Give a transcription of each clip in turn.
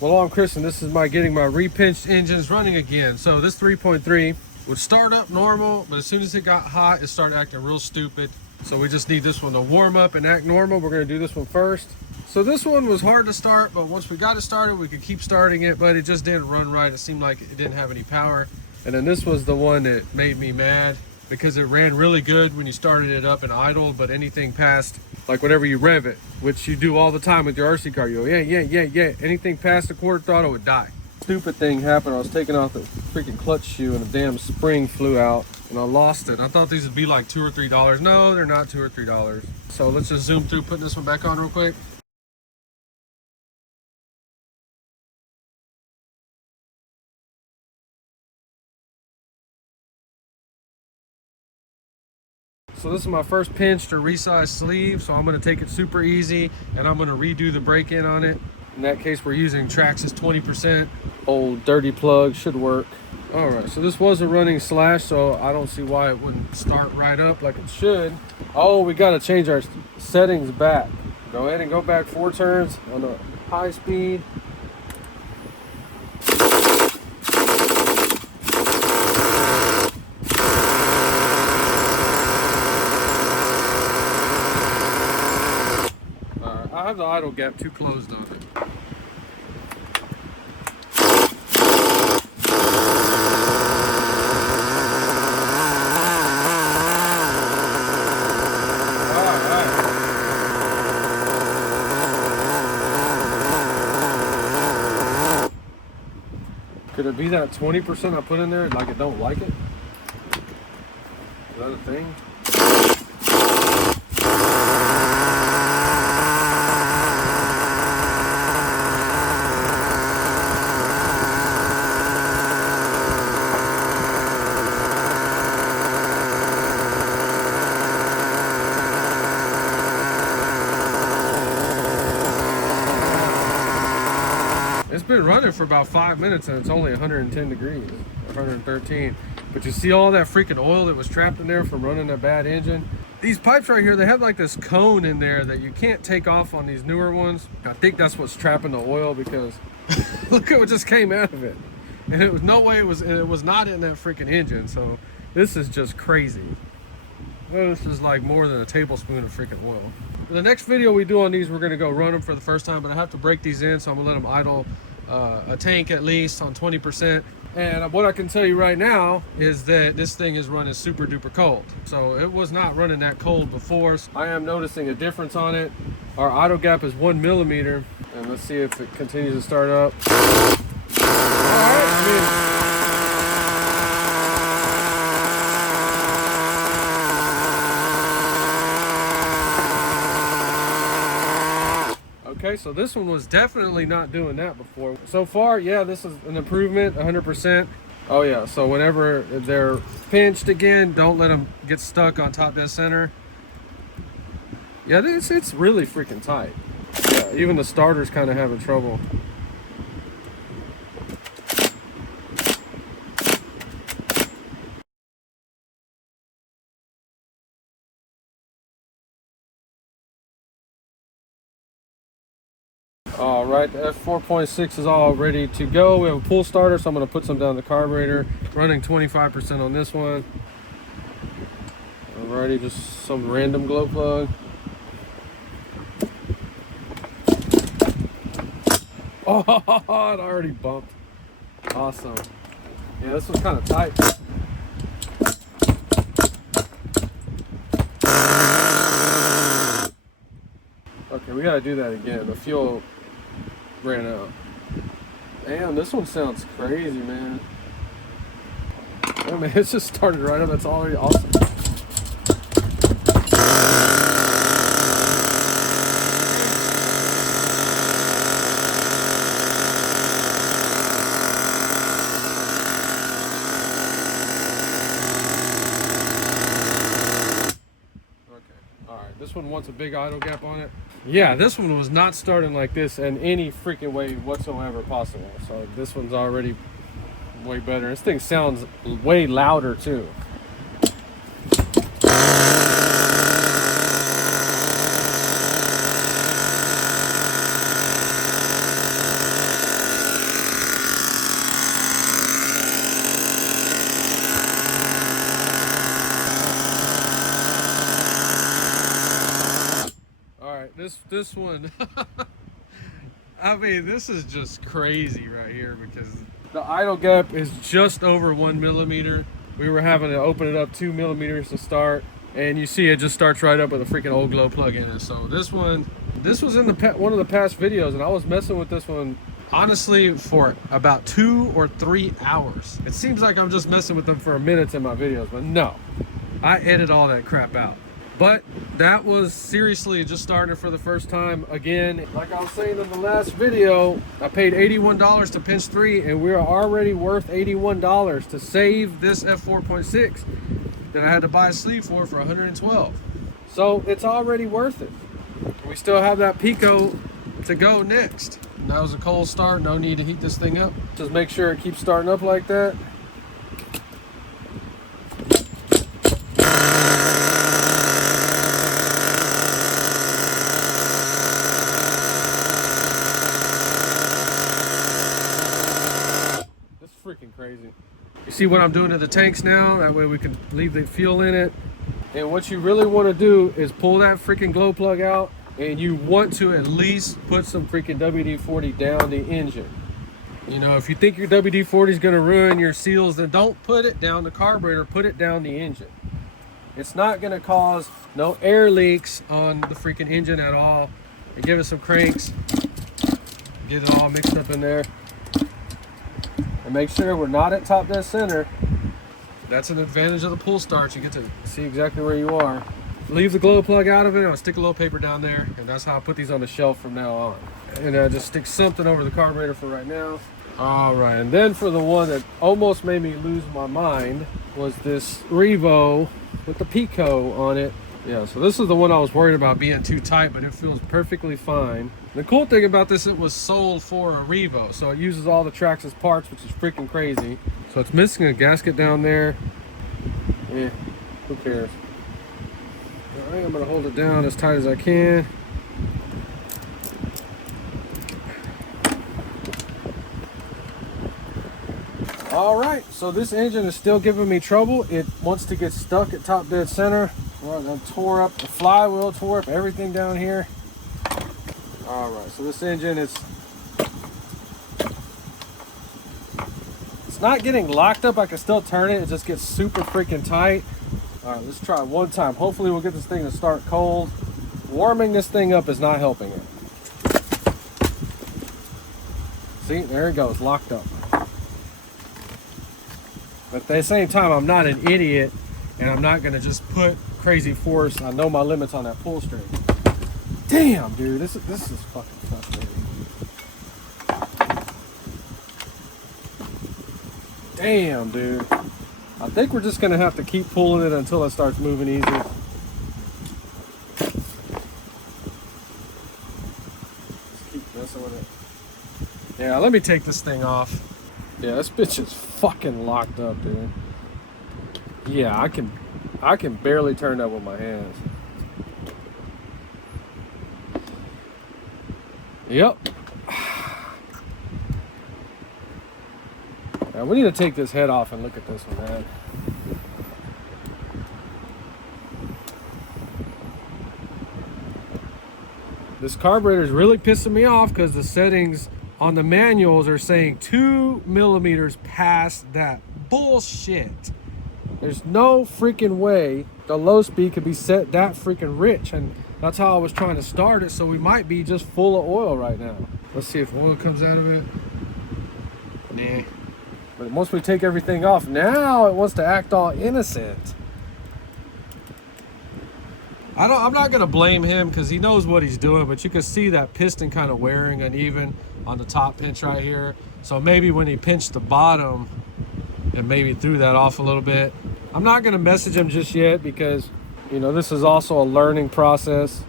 Well, I'm Chris, and this is my getting my repinched engines running again. So this 3.3 would start up normal, but as soon as it got hot, it started acting real stupid. So we just need this one to warm up and act normal. We're gonna do this one first. So this one was hard to start, but once we got it started, we could keep starting it, but it just didn't run right. It seemed like it didn't have any power. And then this was the one that made me mad because it ran really good when you started it up and idled, but anything past, like whenever you rev it, which you do all the time with your RC car, you go, yeah. Anything past the quarter throttle would die. Stupid thing happened. I was taking off the freaking clutch shoe and a damn spring flew out and I lost it. I thought these would be like $2 or $3. No, they're not $2 or $3. So let's just zoom through putting this one back on real quick. So this is my first pinched or resized sleeve, so I'm going to take it super easy and I'm going to redo the break-in on it. In that case, we're using Traxxas 20%. Old dirty plug, should work. All right, so this was a running slash, so I don't see why it wouldn't start right up like it should. Oh, we got to change our settings back. Go ahead and go back 4 turns on the high speed. I have the idle gap too closed on it. Could it be that 20% I put in there, like it don't like it? Is that a thing? It's been running for about 5 minutes and it's only 110 degrees, 113. But you see all that freaking oil that was trapped in there from running a bad engine? These pipes right here, they have like this cone in there that you can't take off on these newer ones. I think that's what's trapping the oil because look at what just came out of it. And it was no way it was not in that freaking engine. So this is just crazy. This is like more than a tablespoon of freaking oil. The next video we do on these, we're gonna go run them for the first time, but I have to break these in, so I'm gonna let them idle a tank at least on 20%. And what I can tell you right now is that this thing is running super duper cold. So it was not running that cold before. So I am noticing a difference on it. Our idle gap is 1 millimeter, and let's see if it continues to start up. All right, okay, so this one was definitely not doing that before. So far, yeah, this is an improvement, 100%. Oh yeah, so whenever they're pinched again, don't let them get stuck on top dead center. Yeah, it's really freaking tight. Yeah, even the starter's kind of having trouble. All right, the F4.6 is all ready to go. We have a pull starter, so I'm going to put some down the carburetor. Running 25% on this one. Alrighty, just some random glow plug. Oh, it already bumped. Awesome. Yeah, this was kind of tight. Okay, we got to do that again. The fuel ran out. Damn, this one sounds crazy, man. Oh man, it's just started right up. That's already awesome. This one wants a big idle gap on it. Yeah, this one was not starting like this in any freaking way whatsoever possible. So this one's already way better. This thing sounds way louder too. This one, I mean, this is just crazy right here because the idle gap is just over 1 millimeter. We were having to open it up 2 millimeters to start, and you see it just starts right up with a freaking old glow plug in it. So this was in one of the past videos, and I was messing with this one honestly for about 2 or 3 hours. It seems like I'm just messing with them for a minute in my videos, but no, I edit all that crap out. But that was seriously just starting for the first time again. Like I was saying in the last video, I paid $81 to pinch 3, and we're already worth $81 to save this f4.6 that I had to buy a sleeve for $112. So it's already worth it. We still have that Picco to go next. And that was a cold start, no need to heat this thing up. Just make sure it keeps starting up like that. Freaking crazy. You see what I'm doing to the tanks now? That way we can leave the fuel in it. And what you really want to do is pull that freaking glow plug out, and you want to at least put some freaking WD-40 down the engine. You know, if you think your WD-40 is going to ruin your seals, then don't put it down the carburetor, put it down the engine. It's not going to cause no air leaks on the freaking engine at all. And give it some cranks, get it all mixed up in there. And make sure we're not at top dead center. That's an advantage of the pull start. You get to see exactly where you are. Leave the glow plug out of it. I'll stick a little paper down there, and that's how I put these on the shelf from now on. And I just stick something over the carburetor for right now. All right, and then for the one that almost made me lose my mind was this Revo with the Picco on it. Yeah, so this is the one I was worried about being too tight, but it feels perfectly fine. The cool thing about this, it was sold for a Revo, so it uses all the Traxxas parts, which is freaking crazy. So it's missing a gasket down there. Yeah, who cares? All right, I'm gonna hold it down as tight as I can. All right, so this engine is still giving me trouble. It wants to get stuck at top dead center. Well, I tore up the flywheel, tore up everything down here. All right, so this engine is, it's not getting locked up. I can still turn it. It just gets super freaking tight. All right, let's try one time. Hopefully we'll get this thing to start cold. Warming this thing up is not helping it. See, there it goes, locked up. But at the same time, I'm not an idiot, and I'm not gonna just put crazy force. I know my limits on that pull string. Damn, dude, this is fucking frustrating. Damn, dude. I think we're just gonna have to keep pulling it until it starts moving easy. Just keep messing with it. Yeah, let me take this thing off. Yeah, this bitch is fucking locked up, dude. Yeah, I can barely turn that with my hands. Yep. Now we need to take this head off and look at this one, man. This carburetor is really pissing me off because the settings on the manuals are saying 2 millimeters past that. Bullshit. There's no freaking way the low speed could be set that freaking rich, and that's how I was trying to start it, so we might be just full of oil right now. Let's see if oil comes out of it. Nah. But once we take everything off, now it wants to act all innocent. I'm not gonna blame him because he knows what he's doing, but you can see that piston kind of wearing uneven on the top pinch right here. So maybe when he pinched the bottom, it maybe threw that off a little bit. I'm not gonna message him just yet because, you know, this is also a learning process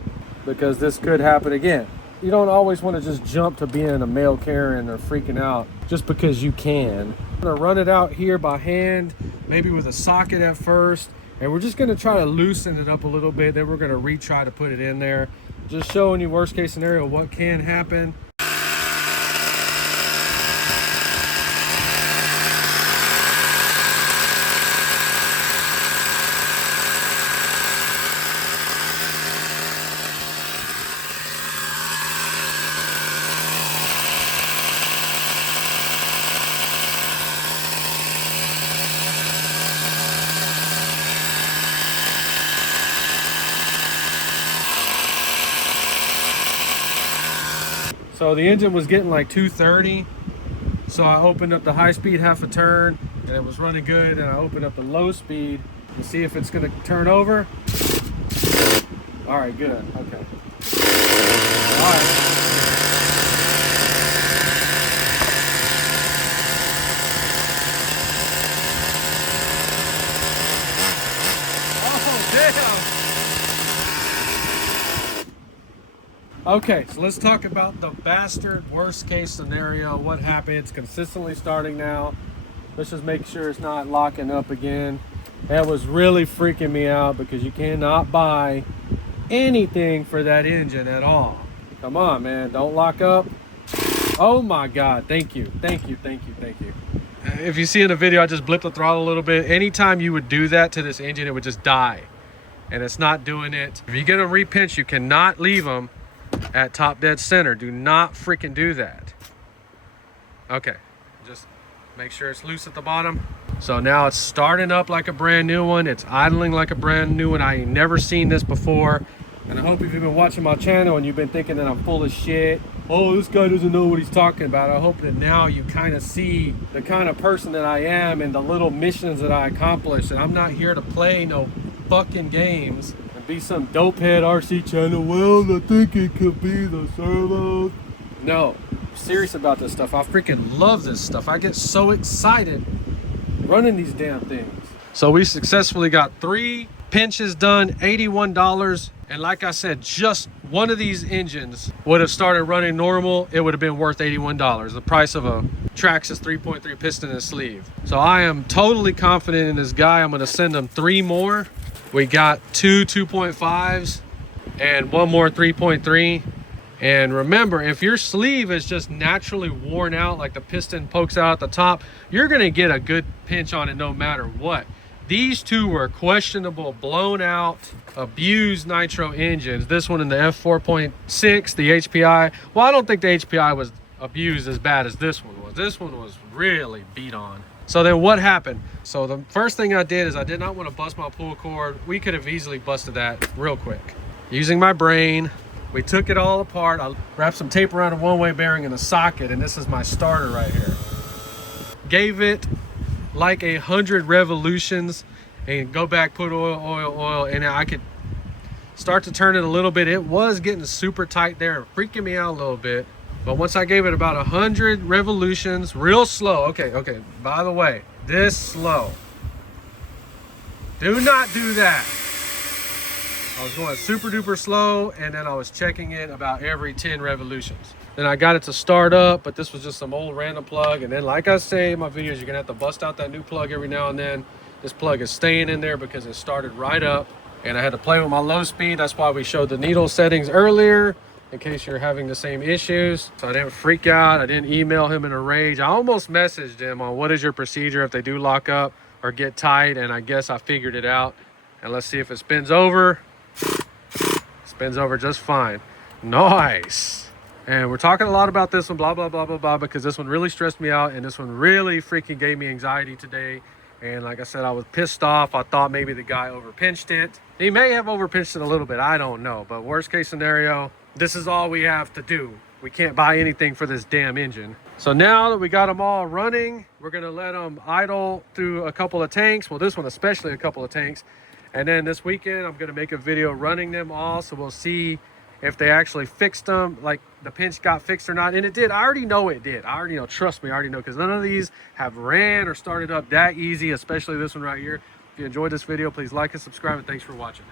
because this could happen again. You don't always want to just jump to being a male Karen or freaking out just because you can. I'm gonna run it out here by hand, maybe with a socket at first, and we're just gonna try to loosen it up a little bit. Then we're gonna retry to put it in there. Just showing you worst case scenario, what can happen. So the engine was getting like 230. So I opened up the high speed half a turn and it was running good. And I opened up the low speed to see if it's gonna turn over. All right, good, okay. All right. Oh, damn. Okay, so let's talk about the bastard worst case scenario. What happened? It's consistently starting now. Let's just make sure it's not locking up again. That was really freaking me out because you cannot buy anything for that engine at all. Come on, man, don't lock up. Oh my God, thank you, thank you, thank you, thank you. If you see in the video, I just blipped the throttle a little bit. Anytime you would do that to this engine, it would just die. And it's not doing it. If you get them repinch, you cannot leave them at top dead center. Do not freaking do that. Okay, just make sure it's loose at the bottom. So now it's starting up like a brand new one. It's idling like a brand new one. I ain't never seen this before. And I hope if you've been watching my channel and you've been thinking that I'm full of shit, oh, this guy doesn't know what he's talking about. I hope that now you kind of see the kind of person that I am and the little missions that I accomplish. And I'm not here to play no fucking games and be some dopehead RC channel. Well, I think it could be the servo. No, I'm serious about this stuff. I freaking love this stuff. I get so excited running these damn things. So we successfully got 3 pinches done, $81. And like I said, just one of these engines would have started running normal. It would have been worth $81, the price of a Traxxas 3.3 piston and sleeve. So I am totally confident in this guy. I'm going to send him 3 more. We got 2 2.5s and 1 more 3.3. And remember, if your sleeve is just naturally worn out, like the piston pokes out at the top, you're going to get a good pinch on it no matter what. These 2 were questionable, blown out, abused nitro engines. This one in the F4.6, the HPI. Well, I don't think the HPI was abused as bad as this one was. This one was really beat on. So then what happened? So the first thing I did is I did not want to bust my pull cord. We could have easily busted that real quick. Using my brain, we took it all apart. I wrapped some tape around a one-way bearing in the socket, and this is my starter right here. Gave it like 100 revolutions and go back, put oil, and I could start to turn it a little bit. It was getting super tight there, freaking me out a little bit. But once I gave it about 100 revolutions, real slow. Okay, by the way, this slow. Do not do that. I was going super duper slow, and then I was checking it about every 10 revolutions. Then I got it to start up, but this was just some old random plug. And then, like I say in my videos, you're gonna have to bust out that new plug every now and then. This plug is staying in there because it started right up, and I had to play with my low speed. That's why we showed the needle settings earlier, in case you're having the same issues. So I didn't freak out. I didn't email him in a rage. I almost messaged him on what is your procedure if they do lock up or get tight, and I guess I figured it out. And let's see if it spins over. Spins over just fine. Nice. And we're talking a lot about this one, blah, blah, blah, blah, blah, because this one really stressed me out, and this one really freaking gave me anxiety today. And like I said, I was pissed off. I thought maybe the guy overpinched it. He may have overpinched it a little bit. I don't know. But worst case scenario, this is all we have to do. We can't buy anything for this damn engine. So now that we got them all running, we're going to let them idle through a couple of tanks. Well, this one especially a couple of tanks. And then this weekend, I'm going to make a video running them all. So we'll see if they actually fixed them, like the pinch got fixed or not. And it did. I already know it did. I already know. Trust me, I already know, because none of these have ran or started up that easy, especially this one right here. If you enjoyed this video, please like and subscribe, and thanks for watching.